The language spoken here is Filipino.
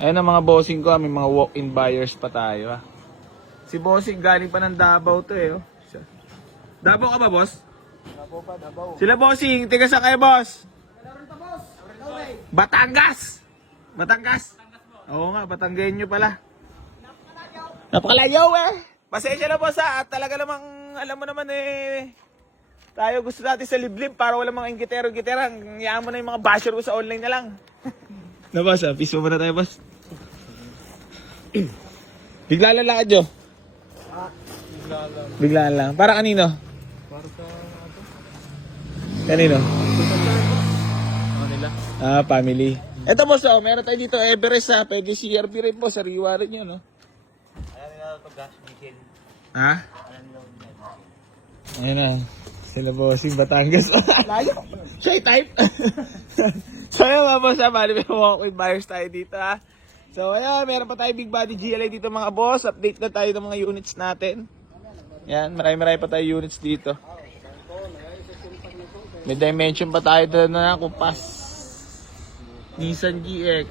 Ayan ang mga bossing ko, may mga walk-in buyers pa tayo ha. Si bossing galing pa ng Davao to eh. Oh. Davao ka ba, boss? Davao pa, Davao. Sila bossing, tiga sa kayo, boss? Batangas! Batangas? Oo nga, Batanggenyo pala. Napakalagyaw eh! Pasensya na boss ha, at talaga namang, alam mo naman eh, tayo gusto natin sa liblib para wala mga ingitero-gitera. Hayaan mo na yung mga basher ko sa online na lang. Na boss ha, peace mo na tayo boss. Bigla lang lakad nyo? Bigla lang. Bigla lang. Para kanino? Para sa ano? Kanino? Ano nila? Ah, family. Eto boss oh, meron tayo dito Everest ha. Pwede CRB rin po, sariwa rin yun no. Ayan nila ito gas, nickel. Ha? Ayan nila ito. Ayan na. Sila bossing Batangas. Layo. Shy type. So ayan mga boss ha, bali may walk with buyers tayo dito ha. So ayan, meron pa tayo big body GLA dito mga boss. Update na tayo ng mga units natin. Yan, marami pa tayo units dito. May dimension pa tayo doon na kumpas. Nissan GX.